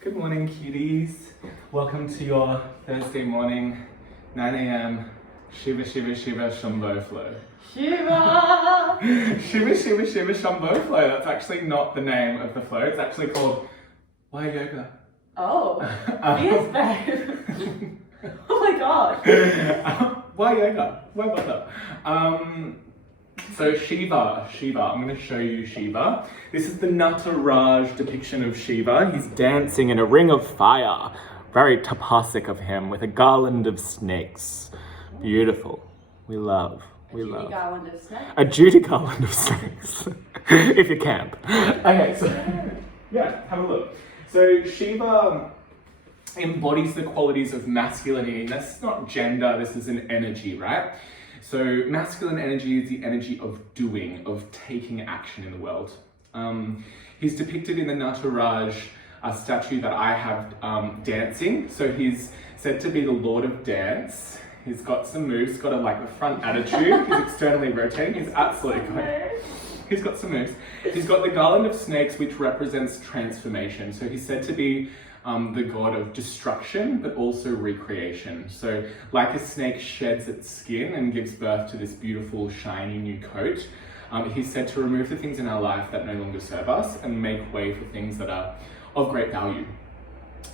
Good morning, cuties. Welcome to your Thursday morning, 9 a.m. Shiva Shambho flow. Shiva! Shiva Shambho flow. That's actually not the name of the flow. It's actually called Why Yoga. Oh, yes, babe. Oh my god. Why yoga? Why bother? So Shiva, I'm going to show you Shiva. This is the Nataraj depiction of Shiva. He's dancing in a ring of fire. Very tapasic of him with a garland of snakes. Beautiful. We love. Garland of snakes. A Judy garland of snakes. If you camp. Okay, so yeah, have a look. So Shiva embodies the qualities of masculinity. That's not gender, this is an energy, right? So masculine energy is the energy of doing, of taking action in the world. He's depicted in the Nataraj statue that I have dancing. So he's said to be the Lord of Dance. He's got some moves, got a front attitude. He's externally rotating. He's absolutely great. He's got some moves. He's got the garland of snakes, which represents transformation. So he's said to be the god of destruction, but also recreation. So like a snake sheds its skin and gives birth to this beautiful, shiny new coat, he's said to remove the things in our life that no longer serve us and make way for things that are of great value.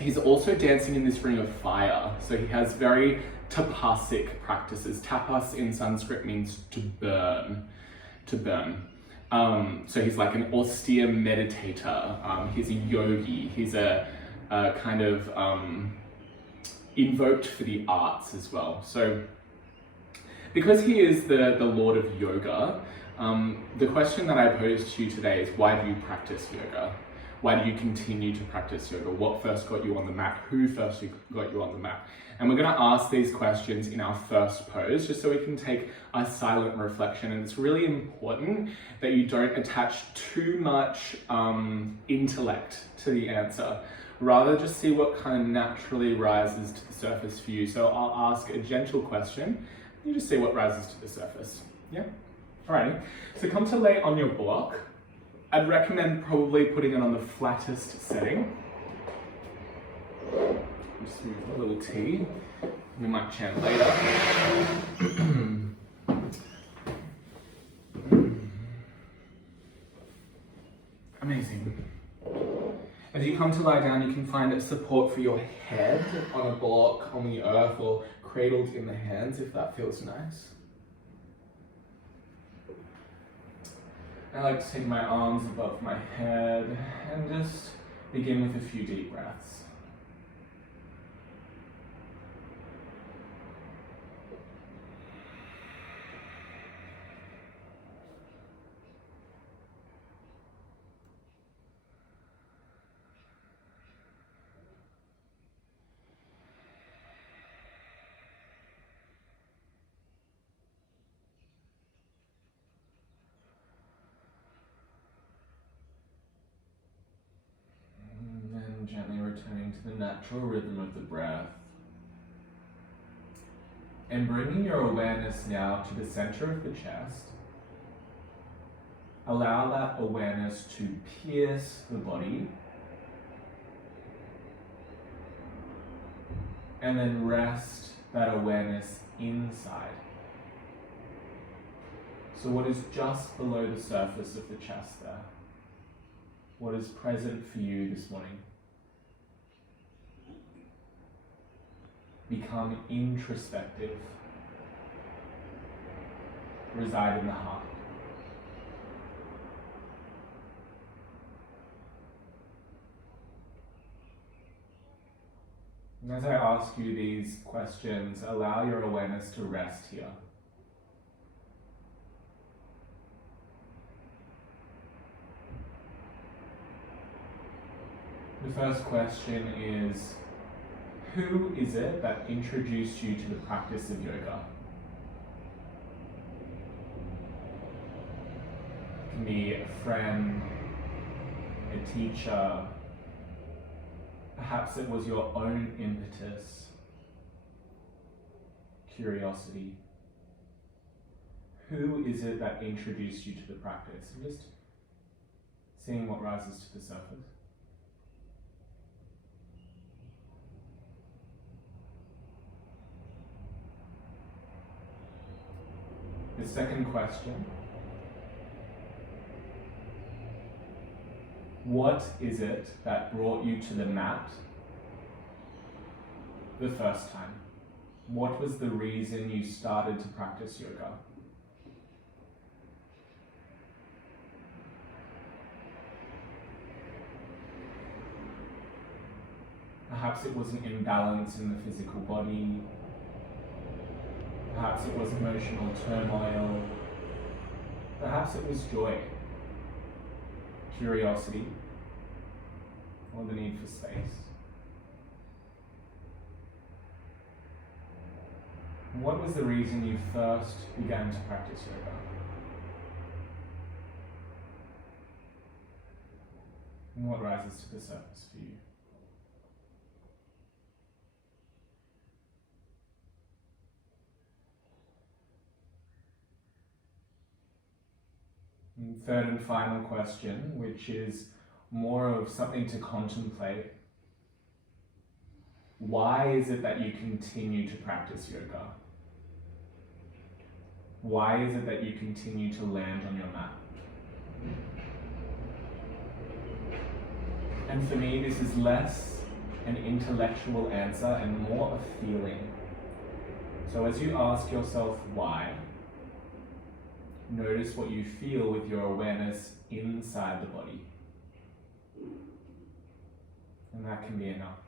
He's also dancing in this ring of fire. So he has very tapasic practices. Tapas in Sanskrit means to burn. So he's like an austere meditator. He's a yogi. He's a kind of invoked for the arts as well. So because he is the Lord of Yoga, the question that I pose to you today is, why do you practice yoga? Why do you continue to practice yoga? What first got you on the mat? Who first got you on the mat? And we're going to ask these questions in our first pose, just so we can take a silent reflection. And it's really important that you don't attach too much intellect to the answer. Rather, just see what kind of naturally rises to the surface for you. So I'll ask a gentle question. You just see what rises to the surface. Yeah? Alrighty. So come to lay on your block. I'd recommend probably putting it on the flattest setting. Just move a little T. We might chant later. Amazing. As you come to lie down, you can find a support for your head on a block on the earth or cradled in the hands, if that feels nice. I like to take my arms above my head and just begin with a few deep breaths. Gently returning to the natural rhythm of the breath. And bringing your awareness now to the center of the chest. Allow that awareness to pierce the body. And then rest that awareness inside. So what is just below the surface of the chest there? What is present for you this morning? Become introspective. Reside in the heart. And as I ask you these questions, allow your awareness to rest here. The first question is, who is it that introduced you to the practice of yoga? It can be a friend, a teacher, perhaps it was your own impetus, curiosity. Who is it that introduced you to the practice? And just seeing what rises to the surface. The second question, what is it that brought you to the mat the first time? What was the reason you started to practice yoga? Perhaps it was an imbalance in the physical body. Perhaps it was emotional turmoil. Perhaps it was joy, curiosity, or the need for space. What was the reason you first began to practice yoga? And what rises to the surface for you? And third and final question, which is more of something to contemplate. Why is it that you continue to practice yoga? Why is it that you continue to land on your mat? And for me, this is less an intellectual answer and more a feeling. So as you ask yourself why, notice what you feel with your awareness inside the body. And that can be enough.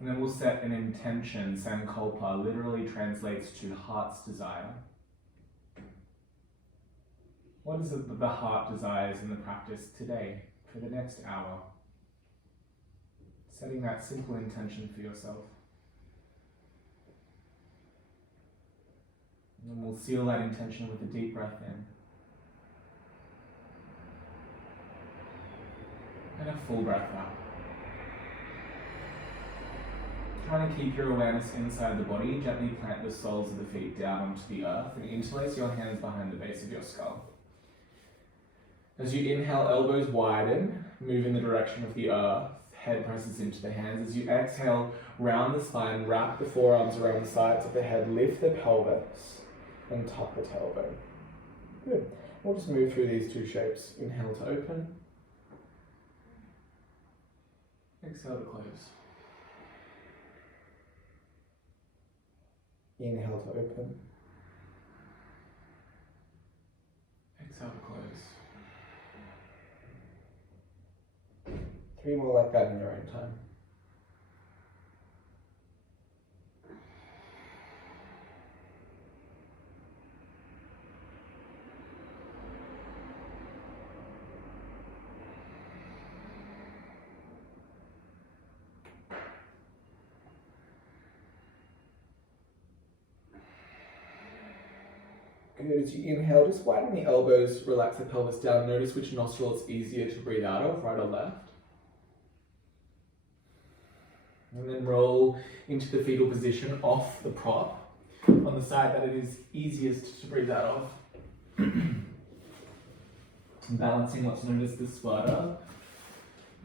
And then we'll set an intention. Sankalpa literally translates to heart's desire. What is it that the heart desires in the practice today, for the next hour? Setting that simple intention for yourself. And then we'll seal that intention with a deep breath in. And a full breath out. Trying to keep your awareness inside the body, gently plant the soles of the feet down onto the earth and interlace your hands behind the base of your skull. As you inhale, elbows widen, move in the direction of the earth, head presses into the hands. As you exhale, round the spine, wrap the forearms around the sides of the head, lift the pelvis and tuck the tailbone. Good. We'll just move through these two shapes. Inhale to open. Exhale to close. Inhale to open. Exhale to close. 3 more like that in your own time. Good. As you inhale, just widen the elbows, relax the pelvis down. Notice which nostril it's easier to breathe out of, right or left. And then roll into the fetal position off the prop on the side that it is easiest to breathe out of. Balancing what's known as the svara,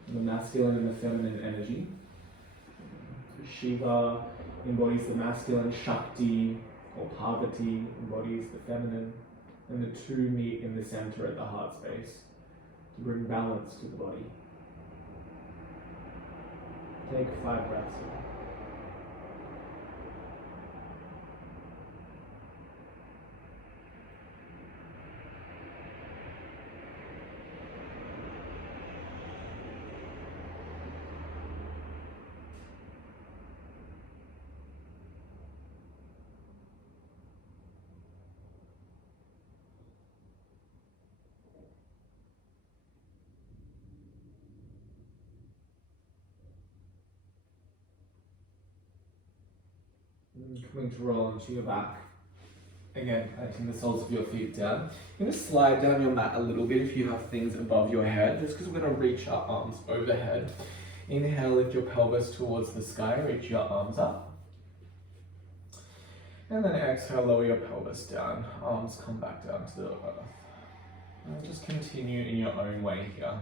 the masculine and the feminine energy. Shiva embodies the masculine, Shakti or Parvati embodies the feminine, and the two meet in the center at the heart space to bring balance to the body. Take 5 breaths here. Coming to roll onto your back. Again, planting the soles of your feet down. You're going to slide down your mat a little bit if you have things above your head, just because we're going to reach our arms overhead. Inhale, lift your pelvis towards the sky, reach your arms up. And then exhale, lower your pelvis down, arms come back down to the earth. And just continue in your own way here.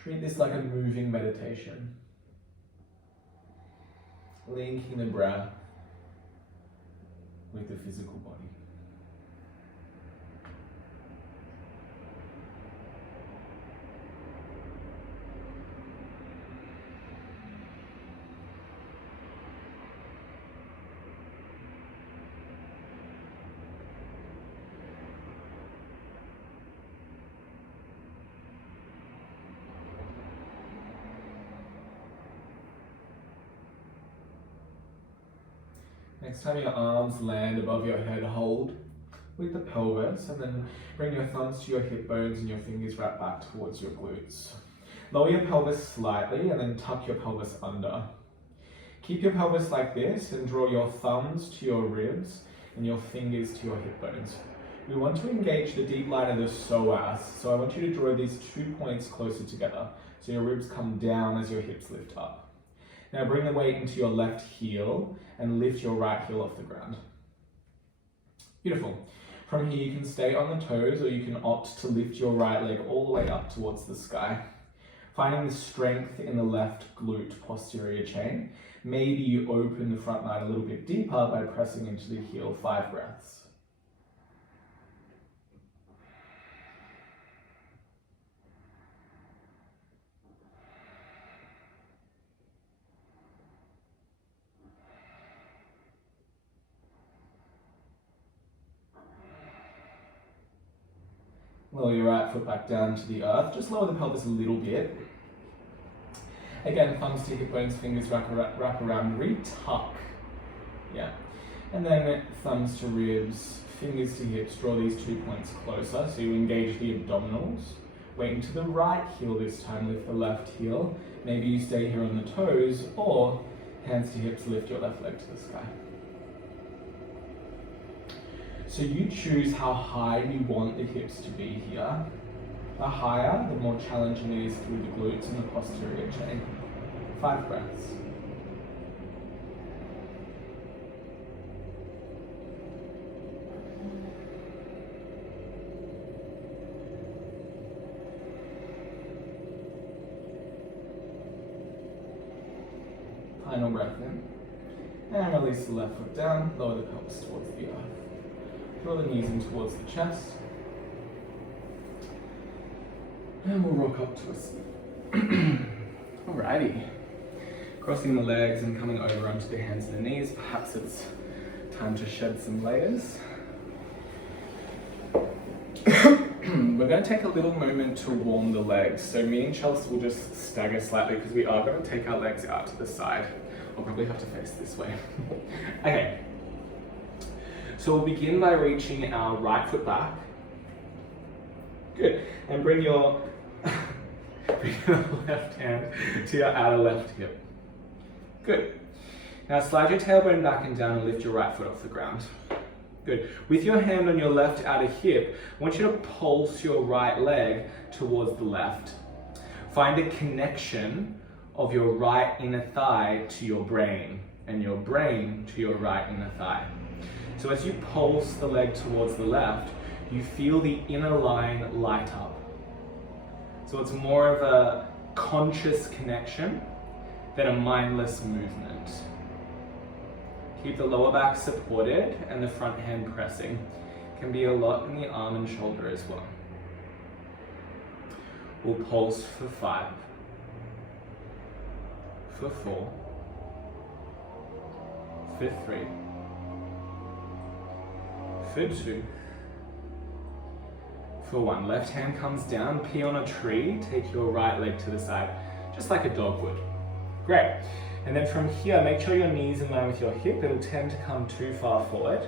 Treat this like a moving meditation. Linking the breath with the physical body. Next time your arms land above your head, hold with the pelvis and then bring your thumbs to your hip bones and your fingers wrap back towards your glutes. Lower your pelvis slightly and then tuck your pelvis under. Keep your pelvis like this and draw your thumbs to your ribs and your fingers to your hip bones. We want to engage the deep line of the psoas, so I want you to draw these 2 points closer together so your ribs come down as your hips lift up. Now bring the weight into your left heel and lift your right heel off the ground. Beautiful. From here you can stay on the toes or you can opt to lift your right leg all the way up towards the sky. Finding the strength in the left glute posterior chain. Maybe you open the front line a little bit deeper by pressing into the heel, 5 breaths. Lower your right foot back down to the earth. Just lower the pelvis a little bit. Again, thumbs to hip bones, fingers wrap around, re-tuck. Yeah. And then thumbs to ribs, fingers to hips, draw these 2 points closer. So you engage the abdominals. Weight into the right heel this time, lift the left heel. Maybe you stay here on the toes, or hands to hips, lift your left leg to the sky. So you choose how high you want the hips to be here. The higher, the more challenging it is through the glutes and the posterior chain. 5 breaths. Final breath in. And release the left foot down, lower the pelvis towards the earth. Draw the knees in towards the chest. And we'll rock up to a seat. Alrighty. Crossing the legs and coming over onto the hands and the knees. Perhaps it's time to shed some layers. We're going to take a little moment to warm the legs. So me and Chelsea will just stagger slightly because we are going to take our legs out to the side. I'll probably have to face this way. Okay. So we'll begin by reaching our right foot back. Good. And bring your left hand to your outer left hip. Good. Now slide your tailbone back and down and lift your right foot off the ground. Good. With your hand on your left outer hip, I want you to pulse your right leg towards the left. Find a connection of your right inner thigh to your brain and your brain to your right inner thigh. So as you pulse the leg towards the left, you feel the inner line light up. So it's more of a conscious connection than a mindless movement. Keep the lower back supported and the front hand pressing. Can be a lot in the arm and shoulder as well. We'll pulse for 5, for 4, for 3, for 2, for 1. Left hand comes down, pee on a tree, take your right leg to the side, just like a dog would. Great. And then from here, make sure your knee's in line with your hip. It'll tend to come too far forward.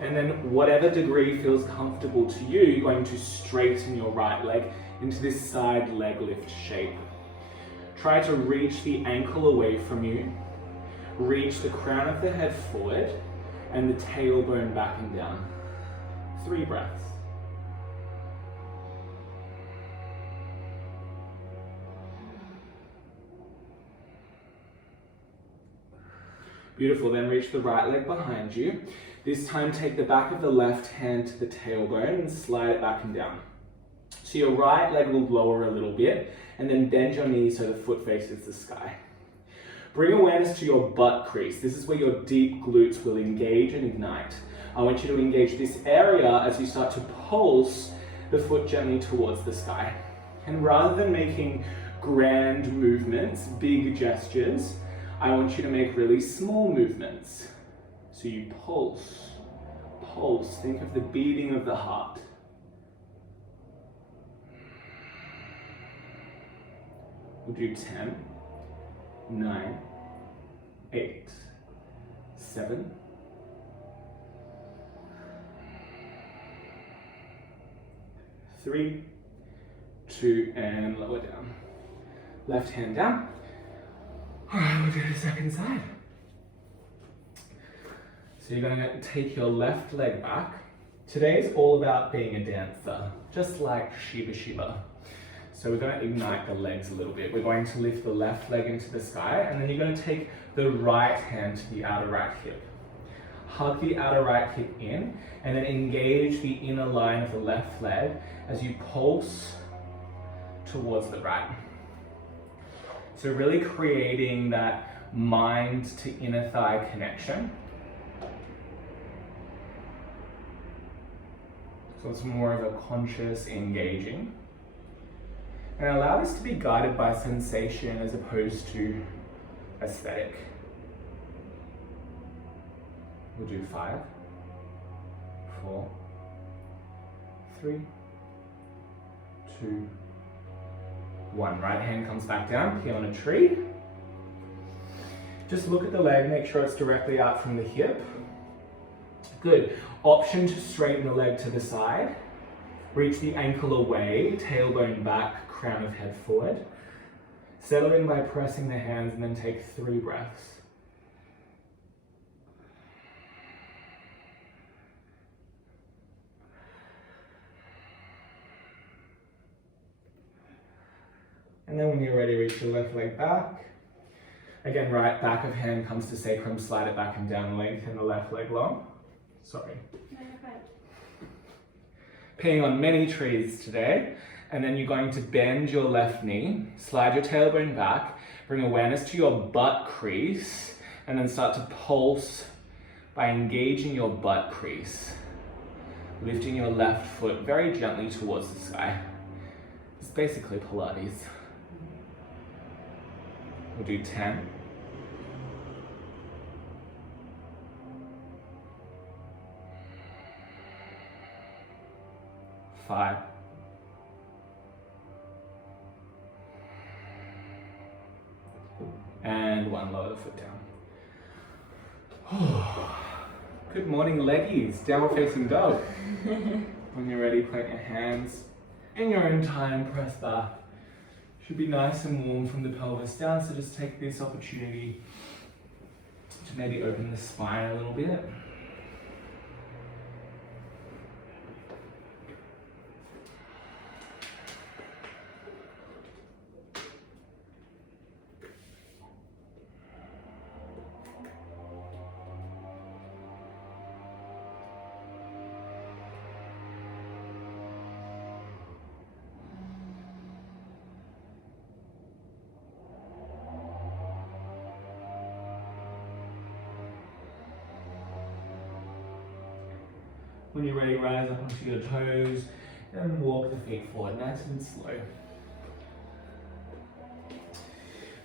And then whatever degree feels comfortable to you, you're going to straighten your right leg into this side leg lift shape. Try to reach the ankle away from you. Reach the crown of the head forward and the tailbone back and down. 3 breaths. Beautiful, then reach the right leg behind you. This time take the back of the left hand to the tailbone and slide it back and down. So your right leg will lower a little bit and then bend your knees so the foot faces the sky. Bring awareness to your butt crease. This is where your deep glutes will engage and ignite. I want you to engage this area as you start to pulse the foot gently towards the sky. And rather than making grand movements, big gestures, I want you to make really small movements. So you pulse, pulse. Think of the beating of the heart. We'll do 10, 9, 8, 7, 3, 2, and lower down. Left hand down. All right, we'll do the second side. So you're going to take your left leg back. Today is all about being a dancer, just like Shiva. So we're going to ignite the legs a little bit. We're going to lift the left leg into the sky, and then you're going to take the right hand to the outer right hip. Hug the outer right hip in, and then engage the inner line of the left leg as you pulse towards the right. So really creating that mind to inner thigh connection. So it's more of a conscious engaging. And allow this to be guided by sensation as opposed to aesthetic. We'll do 5, 4, 3, 2, 1. Right hand comes back down, peel on a tree. Just look at the leg, make sure it's directly out from the hip. Good. Option to straighten the leg to the side. Reach the ankle away, tailbone back, crown of head forward. Settle in by pressing the hands and then take 3 breaths. And then when you're ready, reach your left leg back. Again, right back of hand comes to sacrum, slide it back and down, lengthen the left leg long. Sorry. No, you're fine. Peeing on many trees today. And then you're going to bend your left knee, slide your tailbone back, bring awareness to your butt crease, and then start to pulse by engaging your butt crease. Lifting your left foot very gently towards the sky. It's basically Pilates. We'll do 10. 5. And 1, lower the foot down. Good morning, leggies. Downward facing dog. When you're ready, plant your hands in your own time, press back. Should be nice and warm from the pelvis down, so just take this opportunity to maybe open the spine a little bit. When you're ready, rise up onto your toes and walk the feet forward, nice and slow.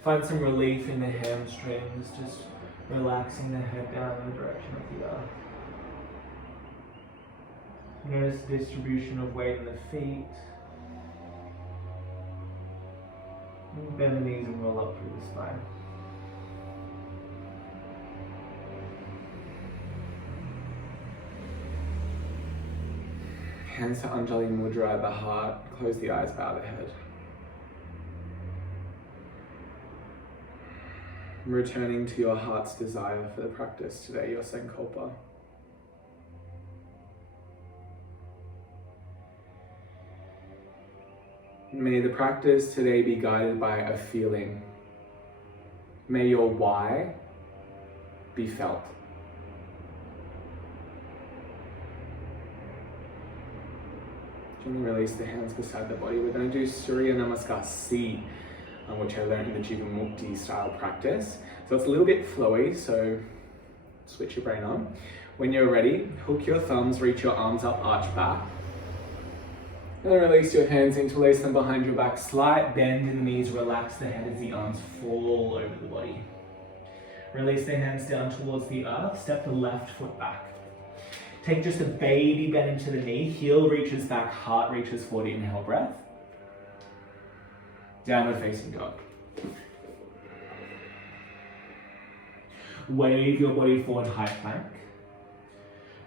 Find some relief in the hamstrings, just relaxing the head down in the direction of the earth. Notice the distribution of weight in the feet. And bend the knees and roll up through the spine. Hands to Anjali Mudra at the heart, close the eyes, bow the head. Returning to your heart's desire for the practice today, your Sankalpa. May the practice today be guided by a feeling. May your why be felt. Gently release the hands beside the body. We're going to do Surya Namaskar C, which I learned in the Jiva Mukti style practice. So it's a little bit flowy, so switch your brain on. When you're ready, hook your thumbs, reach your arms up, arch back. And then release your hands, interlace them behind your back. Slight bend in the knees, relax the head as the arms fall over the body. Release the hands down towards the earth, step the left foot back. Take just a baby bend into the knee, heel reaches back, heart reaches forward, inhale breath. Downward facing dog. Wave your body forward, high plank.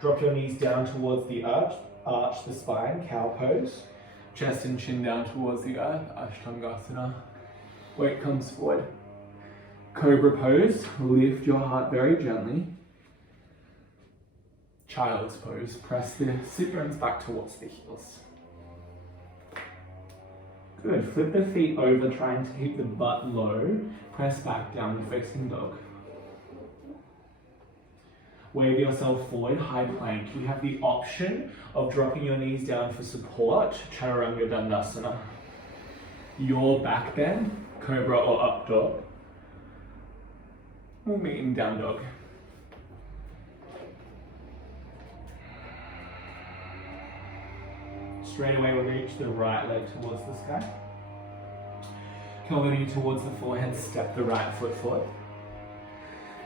Drop your knees down towards the earth, arch the spine, cow pose. Chest and chin down towards the earth, Ashtangasana. Weight comes forward. Cobra pose, lift your heart very gently. Child's pose, press the sit bones back towards the heels. Good, flip the feet over, trying to keep the butt low. Press back, downward facing dog. Wave yourself forward, high plank. You have the option of dropping your knees down for support, Chaturanga Dandasana. Your back bend, Cobra or up dog. We'll meet in down dog. Straight away we'll reach the right leg towards the sky. Curl the knee towards the forehead, step the right foot forward.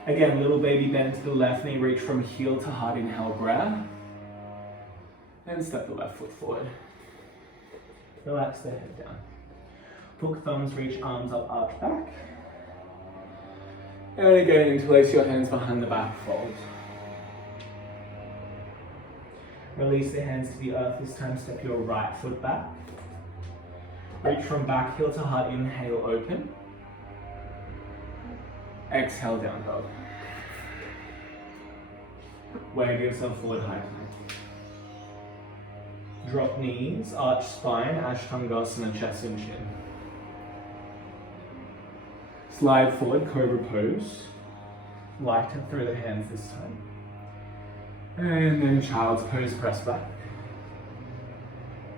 Again, little baby bend to the left knee, reach from heel to heart, inhale, breath. And step the left foot forward. Relax the head down. Hook thumbs, reach arms up, arch back. And again, interlace your hands behind the back, fold. Release the hands to the earth, this time step your right foot back. Reach from back heel to heart, inhale, open. Exhale, down dog. Wave yourself forward, high plank. Drop knees, arch spine, Ashtangasana, chest and chin. Slide forward, Cobra pose. Lighten through the hands this time. And then child's pose, press back.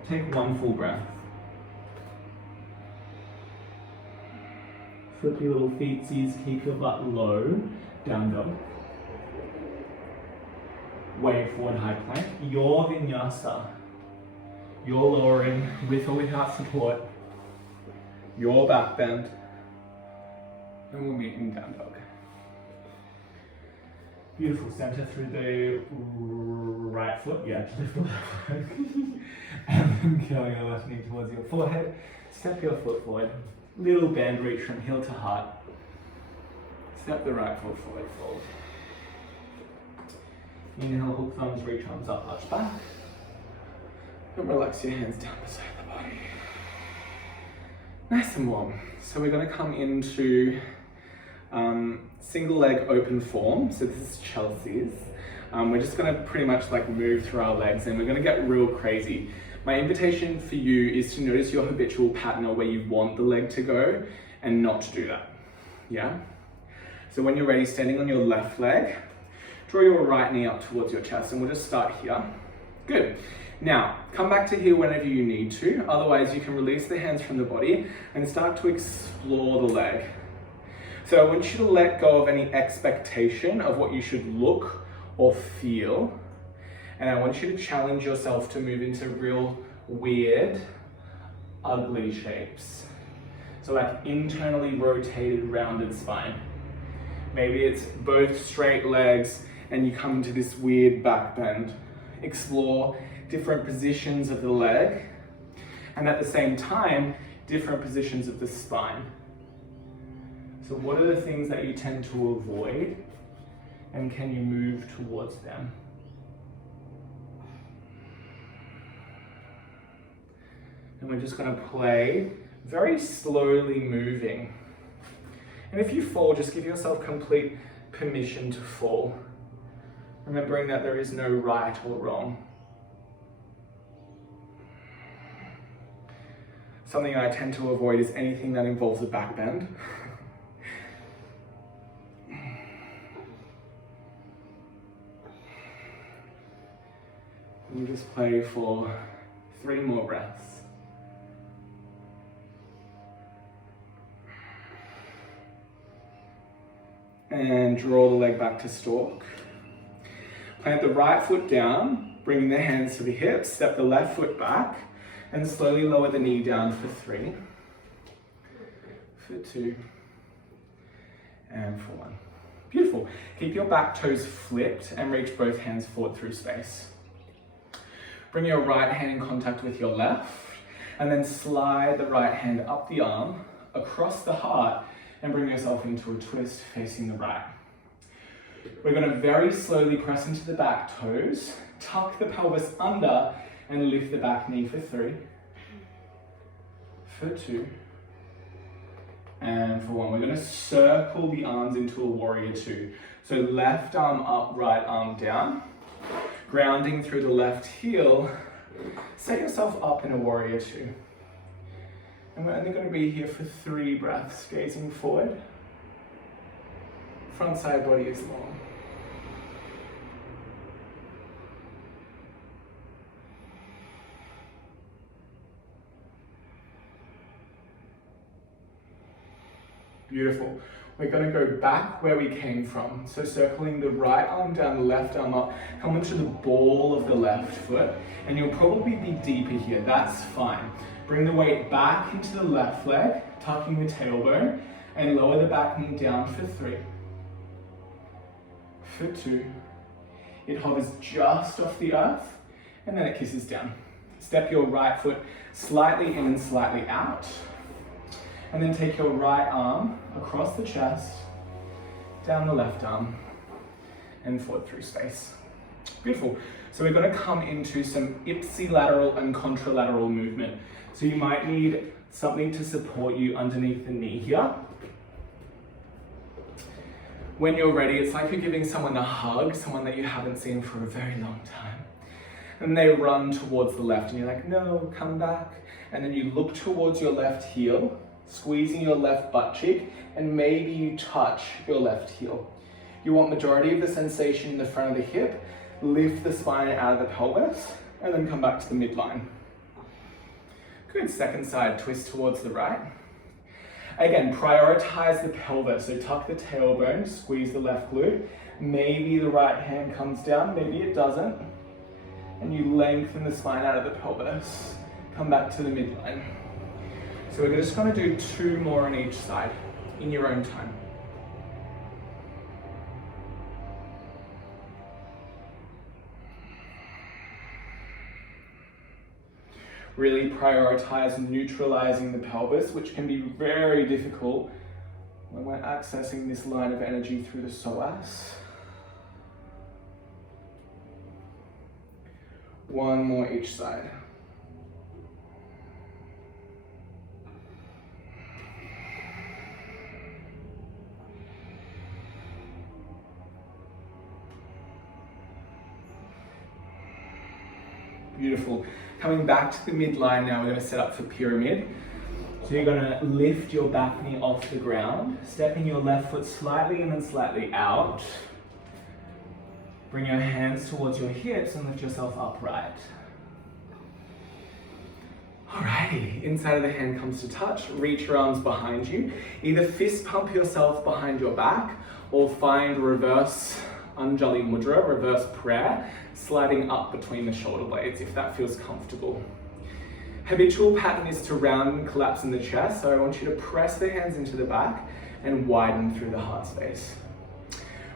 Take one full breath. Flip your little feetsies, keep your butt low, down dog. Wave forward, high plank. Your vinyasa. You're lowering with or without support. Your back bend. And we'll meet in down dog. Beautiful, center through the right foot, yeah, lift the left foot. And then curl your left knee towards your forehead. Step your foot forward. Little bend, reach from heel to heart. Step the right foot forward, fold. Inhale, hook thumbs, reach arms up, arch back. And relax your hands down beside the body. Nice and warm. So we're going to come into single leg open form. So this is Chelsea's. We're just going to pretty much like move through our legs and we're going to get real crazy. My invitation for you is to notice your habitual pattern of where you want the leg to go and not to do that. Yeah? So when you're ready, standing on your left leg, draw your right knee up towards your chest and we'll just start here. Good. Now, come back to here whenever you need to. Otherwise, you can release the hands from the body and start to explore the leg. So I want you to let go of any expectation of what you should look or feel. And I want you to challenge yourself to move into real weird, ugly shapes. So like internally rotated, rounded spine. Maybe it's both straight legs and you come into this weird back bend. Explore different positions of the leg and at the same time, different positions of the spine. So what are the things that you tend to avoid and can you move towards them? And we're just going to play very slowly moving. And if you fall, just give yourself complete permission to fall. Remembering that there is no right or wrong. Something I tend to avoid is anything that involves a back bend. We'll just play for 3 more breaths. And draw the leg back to stork. Plant the right foot down, bringing the hands to the hips, step the left foot back, and slowly lower the knee down for 3, for 2, and for 1. Beautiful. Keep your back toes flipped and reach both hands forward through space. Bring your right hand in contact with your left, and then slide the right hand up the arm, across the heart, and bring yourself into a twist facing the right. We're going to very slowly press into the back toes, tuck the pelvis under, and lift the back knee for 3, for 2, and for 1. We're going to circle the arms into a warrior 2. So left arm up, right arm down, grounding through the left heel. Set yourself up in a warrior 2. And we're only going to be here for 3 breaths, gazing forward. Front side body is long. Beautiful. We're going to go back where we came from. So circling the right arm down, the left arm up, come into the ball of the left foot, and you'll probably be deeper here. That's fine. Bring the weight back into the left leg, tucking the tailbone, and lower the back knee down for 3, for 2. It hovers just off the earth, and then it kisses down. Step your right foot slightly in and slightly out. And then take your right arm across the chest, down the left arm, and forward through space. Beautiful. So we're going to come into some ipsilateral and contralateral movement. So you might need something to support you underneath the knee here. When you're ready, it's like you're giving someone a hug, someone that you haven't seen for a very long time. And they run towards the left, and you're like, no, come back. And then you look towards your left heel, squeezing your left butt cheek, and maybe you touch your left heel. You want majority of the sensation in the front of the hip, lift the spine out of the pelvis, and then come back to the midline. Good, second side, twist towards the right. Again, prioritize the pelvis, so tuck the tailbone, squeeze the left glute. Maybe the right hand comes down, maybe it doesn't. And you lengthen the spine out of the pelvis. Come back to the midline. So we're just going to do 2 more on each side, in your own time. Really prioritize neutralizing the pelvis, which can be very difficult when we're accessing this line of energy through the psoas. 1 more each side. Beautiful. Coming back to the midline now, we're going to set up for pyramid. So you're going to lift your back knee off the ground, stepping your left foot slightly in and slightly out. Bring your hands towards your hips and lift yourself upright. Alrighty, inside of the hand comes to touch. Reach your arms behind you. Either fist pump yourself behind your back or find reverse Anjali Mudra, reverse prayer, sliding up between the shoulder blades if that feels comfortable. Habitual pattern is to round and collapse in the chest, so I want you to press the hands into the back and widen through the heart space.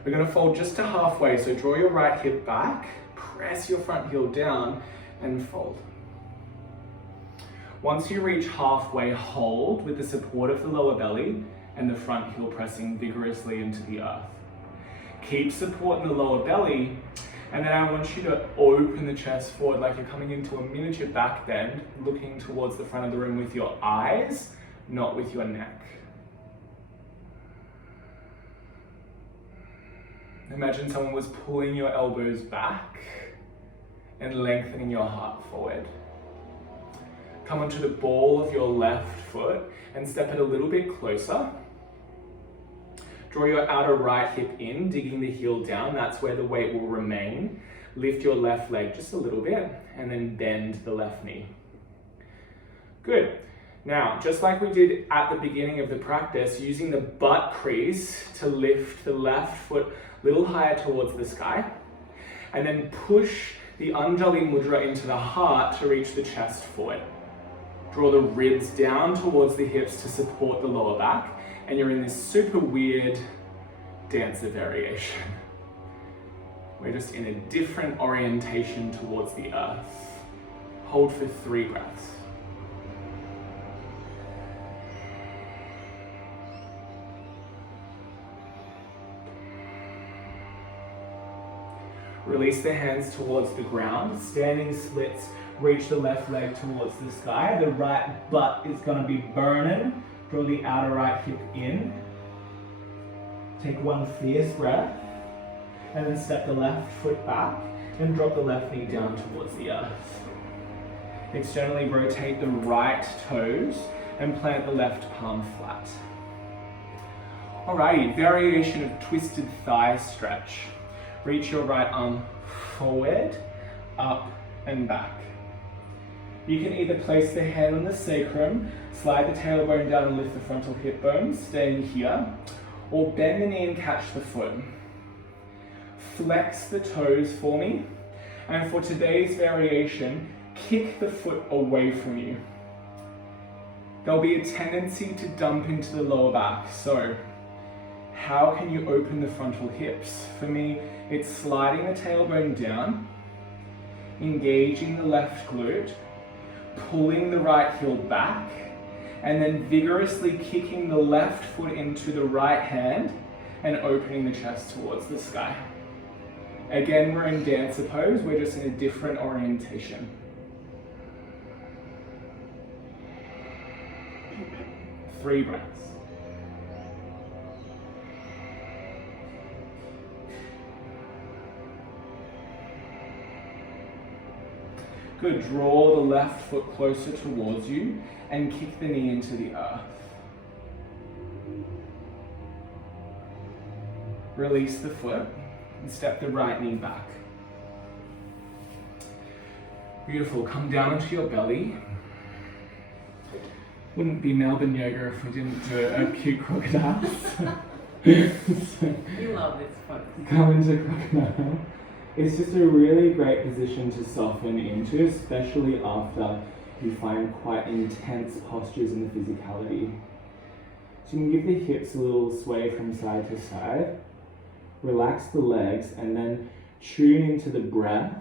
We're going to fold just to halfway, so draw your right hip back, press your front heel down, and fold. Once you reach halfway, hold with the support of the lower belly and the front heel pressing vigorously into the earth. Keep support in the lower belly, and then I want you to open the chest forward like you're coming into a miniature back bend, looking towards the front of the room with your eyes, not with your neck. Imagine someone was pulling your elbows back and lengthening your heart forward. Come onto the ball of your left foot and step it a little bit closer. Draw your outer right hip in, digging the heel down. That's where the weight will remain. lift your left leg just a little bit and then bend the left knee. Good. Now, just like we did at the beginning of the practice, using the butt crease to lift the left foot a little higher towards the sky, and then push the Anjali Mudra into the heart to reach the chest forward. Draw the ribs down towards the hips to support the lower back, and you're in this super weird dancer variation. We're just in a different orientation towards the earth. Hold for 3 breaths. Release the hands towards the ground. Standing splits, reach the left leg towards the sky. The right butt is going to be burning. Draw the outer right hip in. Take 1 fierce breath. And then step the left foot back and drop the left knee down towards the earth. Externally rotate the right toes and plant the left palm flat. Alrighty, variation of twisted thigh stretch. Reach your right arm forward, up and back. You can either place the hand on the sacrum, slide the tailbone down and lift the frontal hip bones, staying here, or bend the knee and catch the foot. Flex the toes for me, and for today's variation, kick the foot away from you. There'll be a tendency to dump into the lower back, so how can you open the frontal hips? For me, it's sliding the tailbone down, engaging the left glute, pulling the right heel back, and then vigorously kicking the left foot into the right hand and opening the chest towards the sky. Again, we're in dancer pose, we're just in a different orientation. Three breaths. Good, draw the left foot closer towards you and kick the knee into the earth. Release the foot and step the right knee back. Beautiful, come down onto your belly. Wouldn't be Melbourne yoga if we didn't do a cute crocodile. You love this pose. Come into crocodile. It's just a really great position to soften into, especially after you find quite intense postures in the physicality. So you can give the hips a little sway from side to side, relax the legs, and then tune into the breath,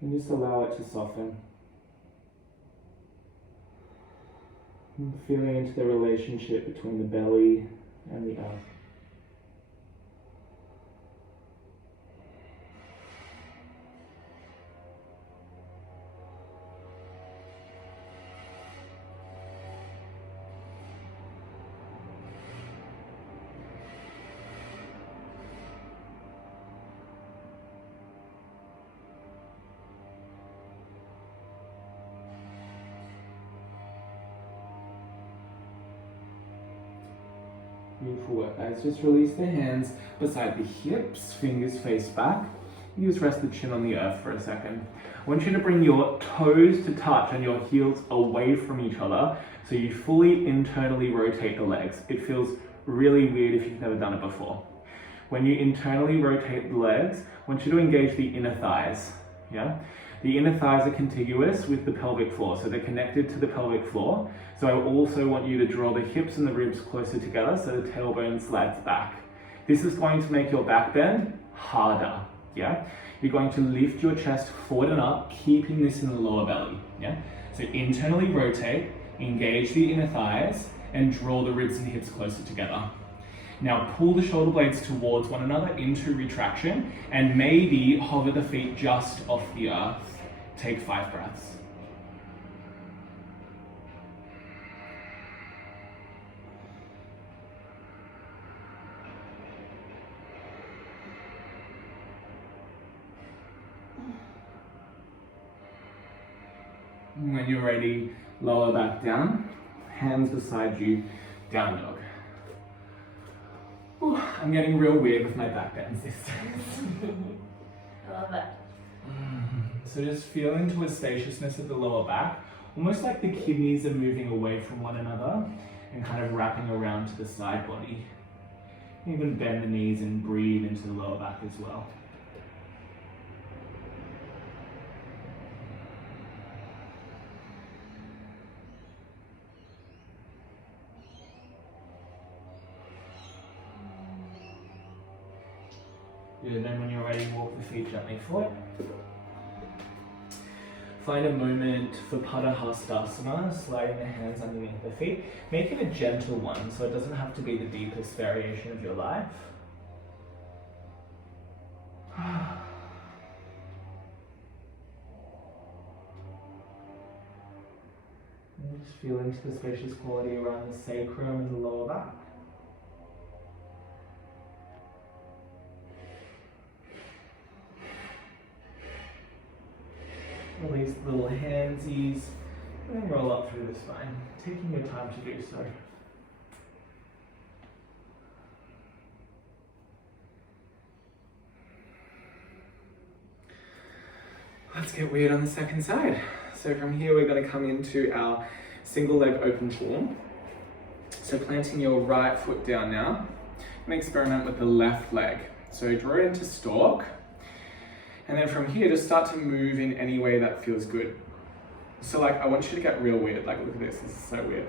and just allow it to soften. And feeling into the relationship between the belly and the earth. Beautiful work, guys. Just release the hands beside the hips, fingers face back. You just rest the chin on the earth for a second. I want you to bring your toes to touch and your heels away from each other so you fully internally rotate the legs. It feels really weird if you've never done it before. When you internally rotate the legs, I want you to engage the inner thighs. Yeah? The inner thighs are contiguous with the pelvic floor, so they're connected to the pelvic floor. So I also want you to draw the hips and the ribs closer together so the tailbone slides back. This is going to make your back bend harder, yeah? You're going to lift your chest forward and up, keeping this in the lower belly, yeah? So internally rotate, engage the inner thighs, and draw the ribs and hips closer together. Now pull the shoulder blades towards one another into retraction, and maybe hover the feet just off the earth. Take 5 breaths. When you're ready, lower back down, hands beside you, down dog. Whew, I'm getting real weird with my back bends these days. I love that. So just feel into a spaciousness of the lower back, almost like the kidneys are moving away from one another and kind of wrapping around to the side body. Even bend the knees and breathe into the lower back as well. Good, and then when you're ready, walk the feet gently forward. Find a moment for Hastasana, sliding the hands underneath the feet. Make it a gentle one, so it doesn't have to be the deepest variation of your life. And just feel into the spacious quality around the sacrum and the lower back. Release the little handsies, and then roll up through the spine, taking your time to do so. Let's get weird on the second side. So from here we're going to come into our single leg open form. So planting your right foot down now, and experiment with the left leg. So draw it into stork. And then from here, just start to move in any way that feels good. So like, I want you to get real weird. Like, look at this is so weird.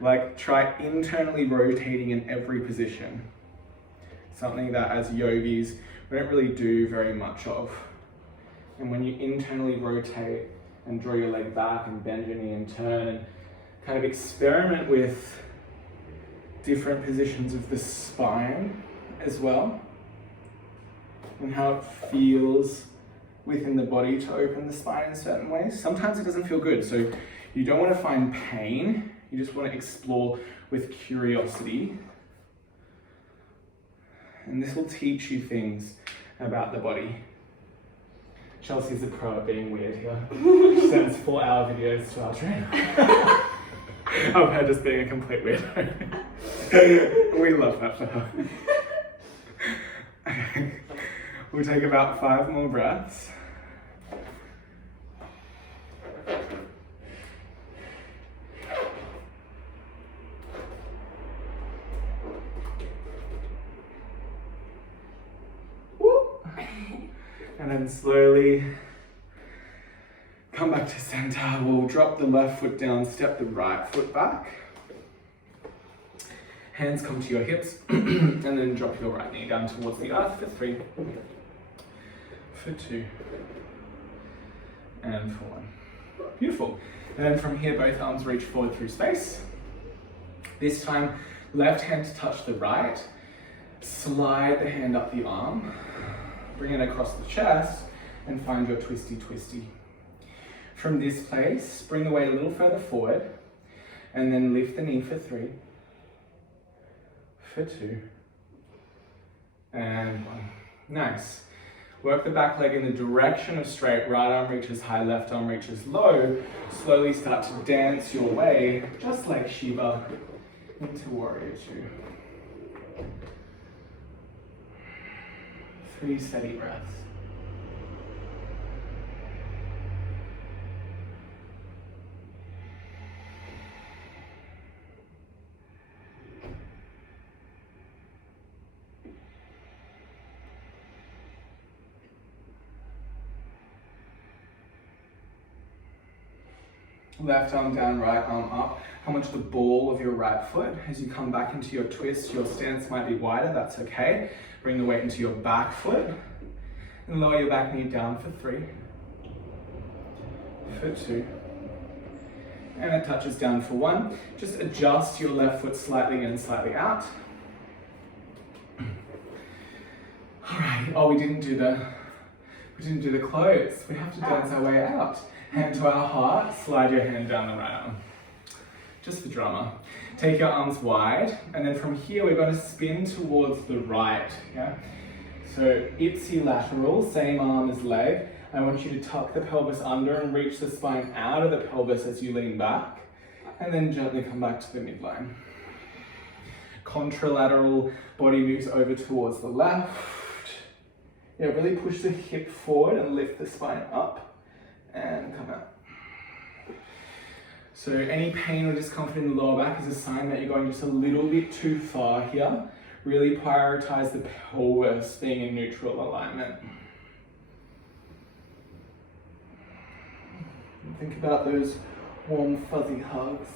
Like, try internally rotating in every position. Something that as yogis, we don't really do very much of. And when you internally rotate and draw your leg back and bend your knee and turn and kind of experiment with different positions of the spine as well, and how it feels within the body to open the spine in certain ways. Sometimes it doesn't feel good, so you don't want to find pain, you just want to explore with curiosity. And this will teach you things about the body. Chelsea's a pro at being weird here. She sends 4-hour videos to our trainer of her just being a complete weirdo. We love that for her. Okay. We'll take about 5 more breaths. Woo. And then slowly come back to center. We'll drop the left foot down, step the right foot back. Hands come to your hips, and then drop your right knee down towards the earth for 3, for 2, and for 1. Beautiful. And then from here, both arms reach forward through space. This time, left hand to touch the right. Slide the hand up the arm. Bring it across the chest, and find your twisty twisty. From this place, bring the weight a little further forward, and then lift the knee for 3. For 2, and 1. Nice. Work the back leg in the direction of straight. Right arm reaches high, left arm reaches low. Slowly start to dance your way, just like Shiva, into Warrior 2. 3 steady breaths. Left arm down, right arm up. Come onto the ball of your right foot. As you come back into your twist, your stance might be wider, that's okay. Bring the weight into your back foot. And lower your back knee down for 3. For 2. And it touches down for 1. Just adjust your left foot slightly in, slightly out. Alright, oh, we didn't do the close. We have to dance our way out. Hand to our heart, slide your hand down the right arm. Just for drama. Take your arms wide, and then from here we're going to spin towards the right. Yeah? So ipsilateral, same arm as leg. I want you to tuck the pelvis under and reach the spine out of the pelvis as you lean back, and then gently come back to the midline. Contralateral body moves over towards the left. Yeah, really push the hip forward and lift the spine up and come out. So any pain or discomfort in the lower back is a sign that you're going just a little bit too far here. Really prioritize the pelvis being in neutral alignment. Think about those warm fuzzy hugs.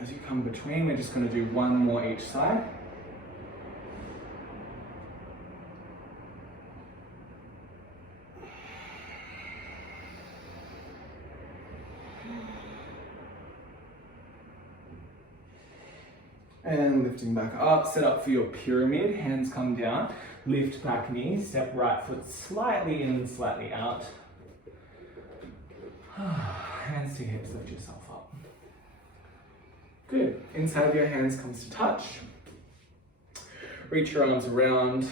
As you come between, we're just going to do one more each side. And lifting back up, set up for your pyramid, hands come down, lift back knees, step right foot slightly in and slightly out. Hands to hips, lift yourself up. Good, inside of your hands comes to touch. Reach your arms around,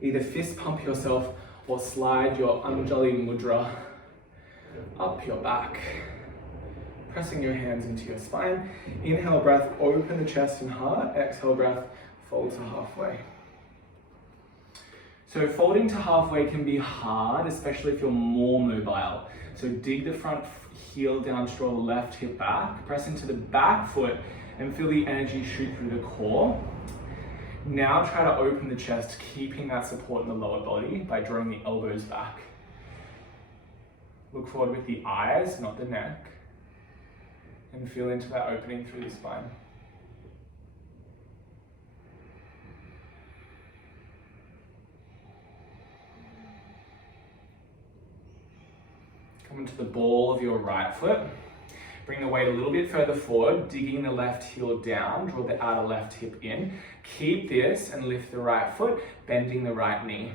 either fist pump yourself or slide your Anjali Mudra up your back. Pressing your hands into your spine. Inhale breath, open the chest and heart. Exhale breath, fold to halfway. So folding to halfway can be hard, especially if you're more mobile. So dig the front heel down, draw the left hip back, press into the back foot and feel the energy shoot through the core. Now try to open the chest, keeping that support in the lower body by drawing the elbows back. Look forward with the eyes, not the neck. And feel into that opening through the spine. Come into the ball of your right foot. Bring the weight a little bit further forward, digging the left heel down, draw the outer left hip in. Keep this and lift the right foot, bending the right knee.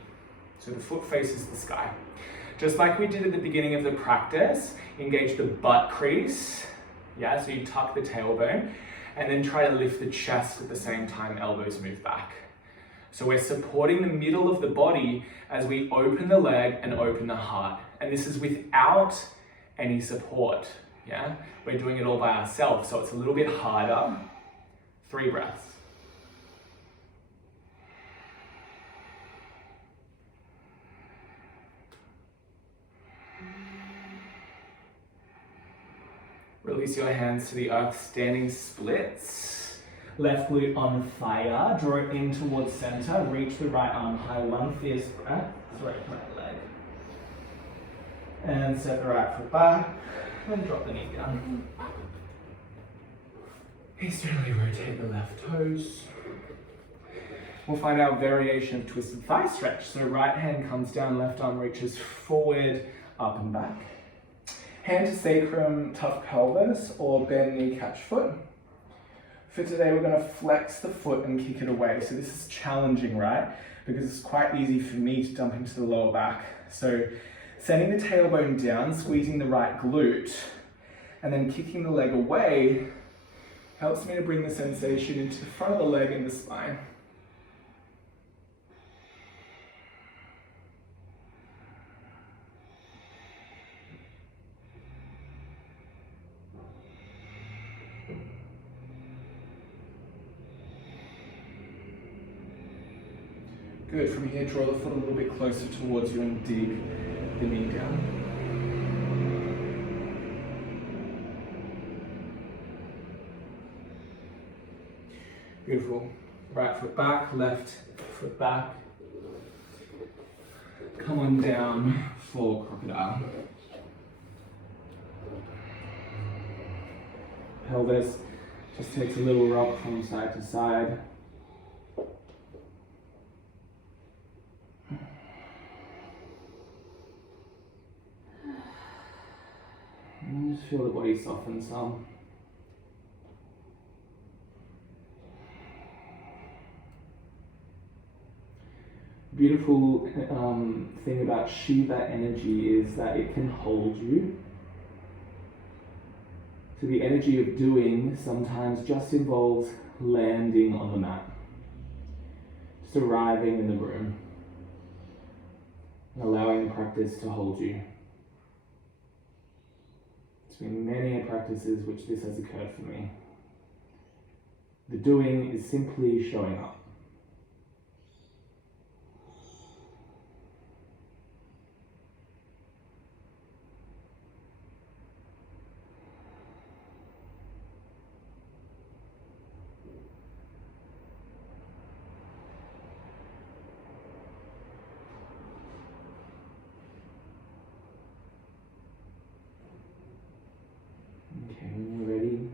So the foot faces the sky. Just like we did at the beginning of the practice, engage the butt crease. Yeah, so you tuck the tailbone and then try to lift the chest at the same time, elbows move back. So we're supporting the middle of the body as we open the leg and open the heart. And this is without any support, yeah? We're doing it all by ourselves, so it's a little bit harder. 3 breaths. Release your hands to the earth, standing splits. Left glute on fire, draw it in towards center, reach the right arm high, one fierce breath, right leg. And set the right foot back, and drop the knee down. Externally rotate the left toes. We'll find our variation of twisted thigh stretch. So right hand comes down, left arm reaches forward, up and back. Hand to sacrum, tuck pelvis, or bend knee, catch foot. For today, we're going to flex the foot and kick it away. So this is challenging, right? Because it's quite easy for me to dump into the lower back. So sending the tailbone down, squeezing the right glute, and then kicking the leg away helps me to bring the sensation into the front of the leg and the spine. Good, from here draw the foot a little bit closer towards you and dig the knee down. Beautiful. Right foot back, left foot back. Come on down for crocodile. Pelvis just takes a little rock from side to side. And just feel the body soften some. Beautiful thing about Shiva energy is that it can hold you. So the energy of doing sometimes just involves landing on the mat. Just arriving in the room. And allowing the practice to hold you. There's been many practices which this has occurred for me. The doing is simply showing up. Okay, when you're ready,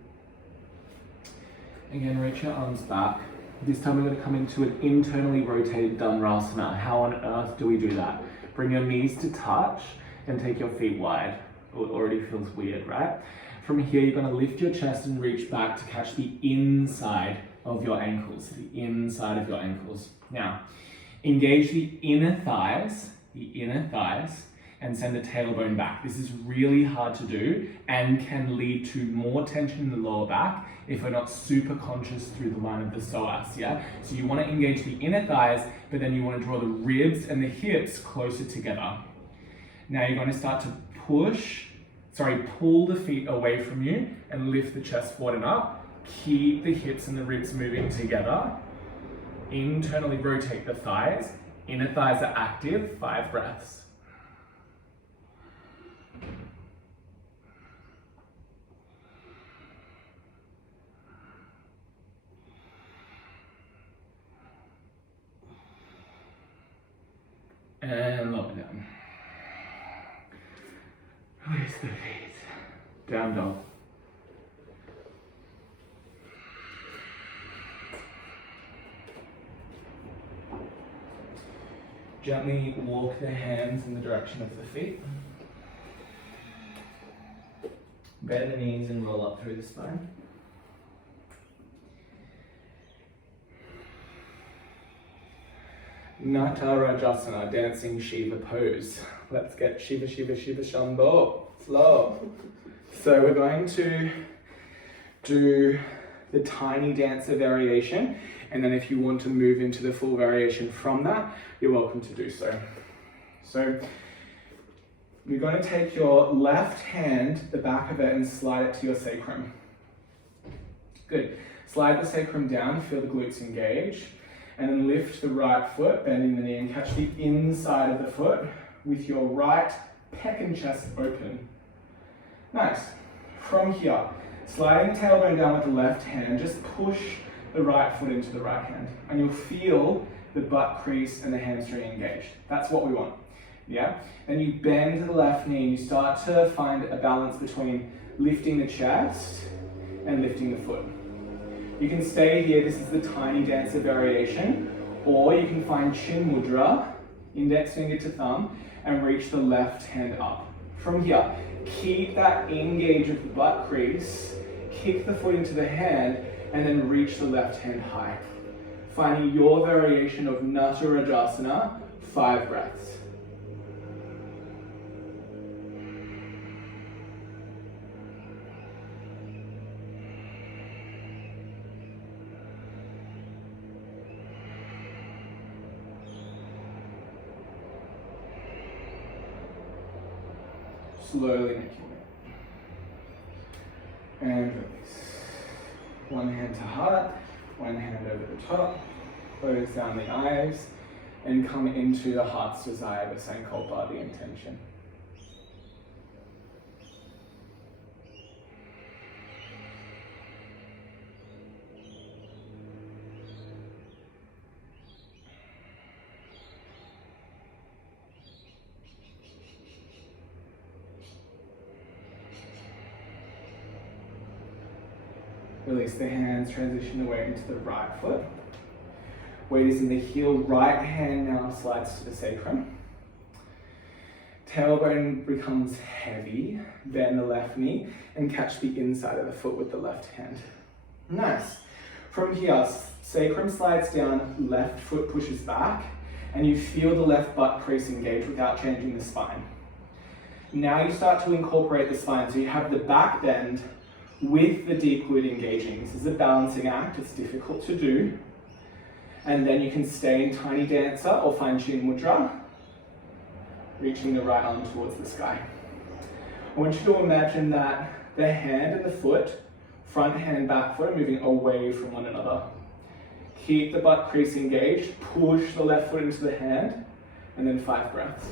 again, reach your arms back. This time we're going to come into an internally rotated Dhamrasana. How on earth do we do that? Bring your knees to touch and take your feet wide. Oh, it already feels weird, right? From here, you're going to lift your chest and reach back to catch the inside of your ankles. The inside of your ankles. Now, engage the inner thighs, and send the tailbone back. This is really hard to do and can lead to more tension in the lower back if we're not super conscious through the line of the psoas, yeah? So you want to engage the inner thighs, but then you want to draw the ribs and the hips closer together. Now you're going to start to pull the feet away from you and lift the chest forward and up. Keep the hips and the ribs moving together. Internally rotate the thighs. Inner thighs are active. 5 breaths. And lower down. Release the feet. Down dog. Gently walk the hands in the direction of the feet. Bend the knees and roll up through the spine. Natarajasana, dancing Shiva pose. Let's get Shiva, Shiva, Shiva Shambho. Slow. So we're going to do the tiny dancer variation, and then if you want to move into the full variation from that, you're welcome to do so. So you're going to take your left hand, the back of it, and slide it to your sacrum. Good. Slide the sacrum down, feel the glutes engage. And then lift the right foot, bending the knee, and catch the inside of the foot with your right pec and chest open. Nice. From here, sliding the tailbone down with the left hand, just push the right foot into the right hand. And you'll feel the butt crease and the hamstring engaged. That's what we want. Yeah? Then you bend the left knee and you start to find a balance between lifting the chest and lifting the foot. You can stay here, this is the tiny dancer variation, or you can find chin mudra, index finger to thumb, and reach the left hand up. From here, keep that engage of the butt crease, kick the foot into the hand, and then reach the left hand high. Finding your variation of Natarajasana, 5 breaths. Slowly make your way. And release. One hand to heart, one hand over the top, close down the eyes, and come into the heart's desire, the Sankalpa, the intention. Release the hands, transition the weight into the right foot. Weight is in the heel, right hand now slides to the sacrum. Tailbone becomes heavy, bend the left knee and catch the inside of the foot with the left hand. Nice. From here, sacrum slides down, left foot pushes back, and you feel the left butt crease engage without changing the spine. Now you start to incorporate the spine, so you have the back bend with the deep glute engaging. This is a balancing act, it's difficult to do. And then you can stay in tiny dancer or find chin mudra, reaching the right arm towards the sky. I want you to imagine that the hand and the foot Front hand, back foot, moving away from one another. Keep the butt crease engaged, push the left foot into the hand, and then 5 breaths.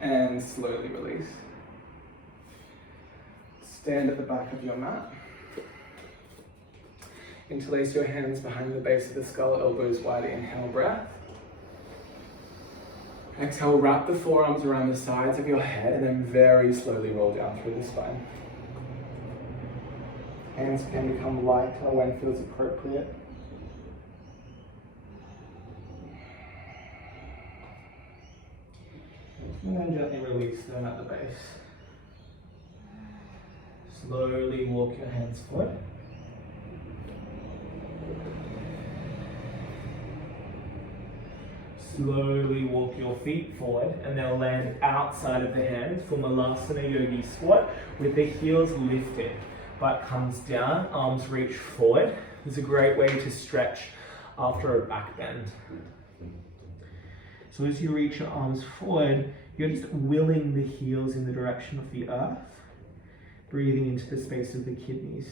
And slowly release. Stand at the back of your mat. Interlace your hands behind the base of the skull, elbows wide, inhale breath. Exhale, wrap the forearms around the sides of your head and then very slowly roll down through the spine. Hands can become lighter when feels appropriate. And then gently release them at the base. Slowly walk your hands forward. Slowly walk your feet forward and they'll land outside of the hands for Malasana Yogi squat with the heels lifted. Butt comes down, arms reach forward. It's a great way to stretch after a back bend. So as you reach your arms forward, you're just willing the heels in the direction of the earth, breathing into the space of the kidneys.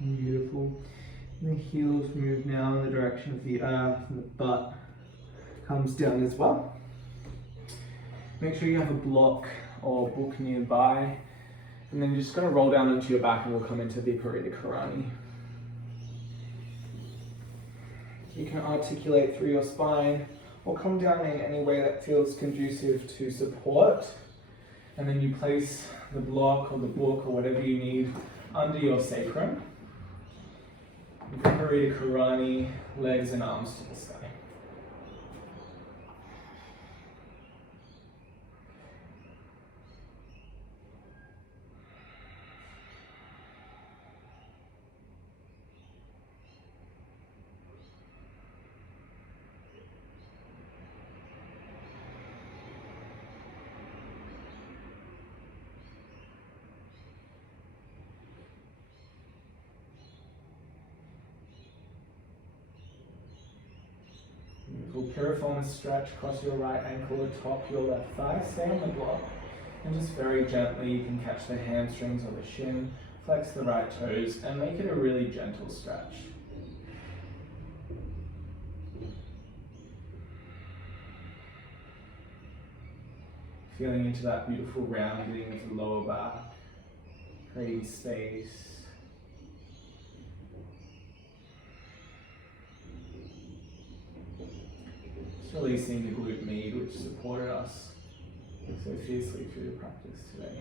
Beautiful. And the heels move now in the direction of the earth and the butt comes down as well. Make sure you have a block or book nearby. And then you're just going to roll down onto your back and we'll come into Viparita Karani. You can articulate through your spine or come down in any way that feels conducive to support. And then you place the block or the book or whatever you need under your sacrum. Viparita Karani, legs and arms to the sky. Piriformis stretch across your right ankle atop your left thigh. Stay on the block and just very gently you can catch the hamstrings or the shin, flex the right toes and make it a really gentle stretch. Feeling into that beautiful rounding of the lower back, creating space. Releasing the glute med which supported us so fiercely through the practice today.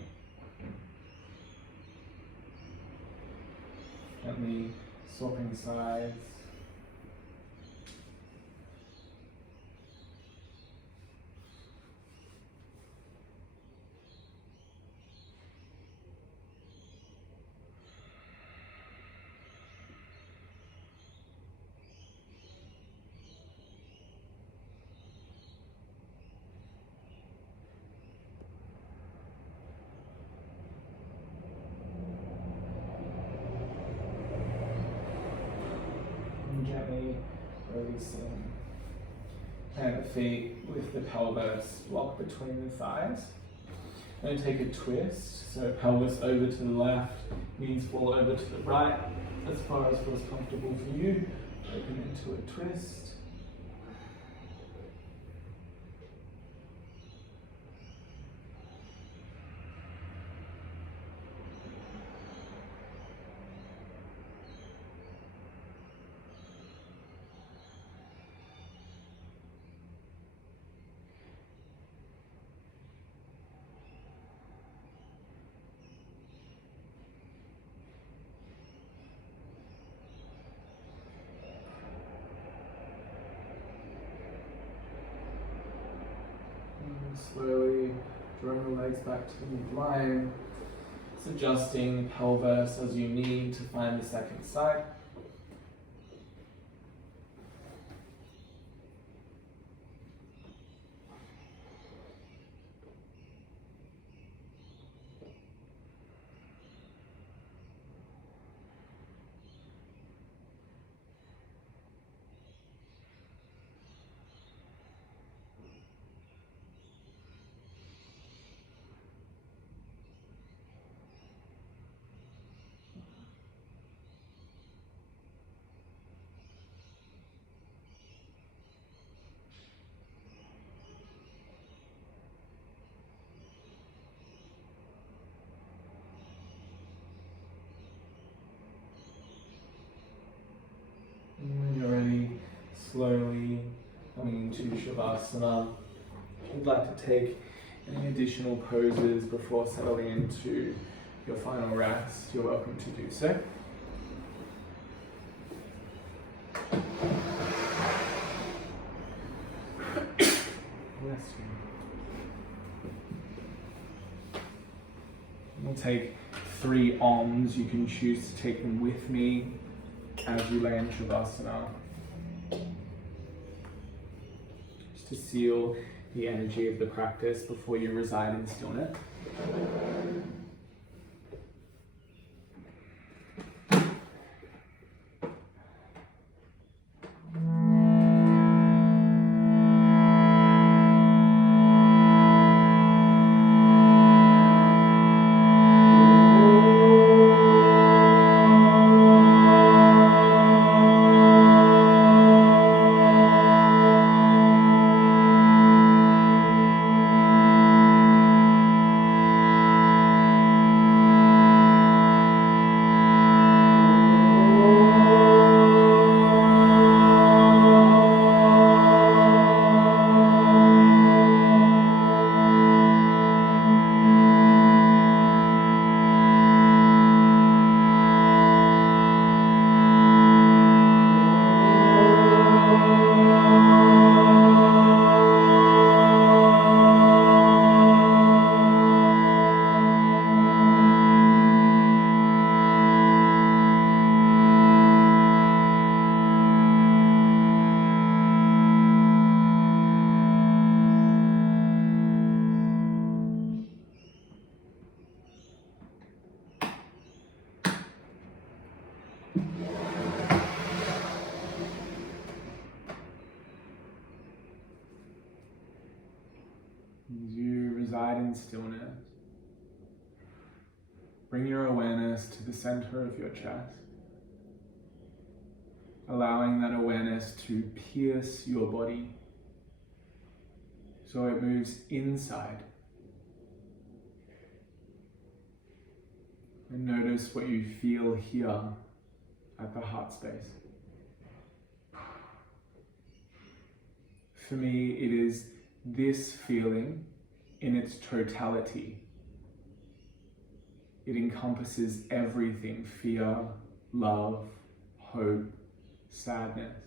Gently swapping sides. Gently releasing. Plant the feet with the pelvis block between the thighs. And take a twist. So pelvis over to the left, knees fall over to the right. As far as feels comfortable for you. Open into a twist. Drawing the legs back to the midline. Just adjusting the pelvis as you need to find the second side. When you're ready, slowly coming into Shavasana. If you'd like to take any additional poses before settling into your final rest, you're welcome to do so. Bless you. We'll take 3 Oms. You can choose to take them with me as you lay in Shavasana, just to seal the energy of the practice before you reside in stillness. As you reside in stillness, bring your awareness to the center of your chest, allowing that awareness to pierce your body so it moves inside. And notice what you feel here at the heart space. For me, it is this feeling in its totality. It encompasses everything: fear, love, hope, sadness.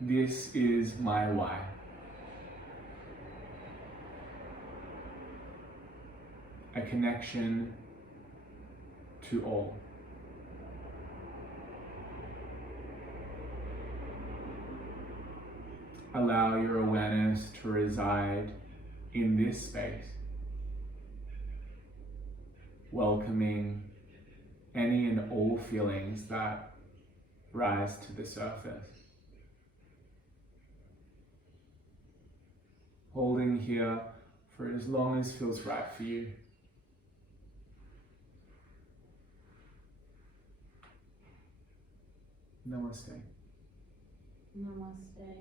This is my why. A connection to all. Allow your awareness to reside in this space, welcoming any and all feelings that rise to the surface. Holding here for as long as feels right for you. Namaste. Namaste.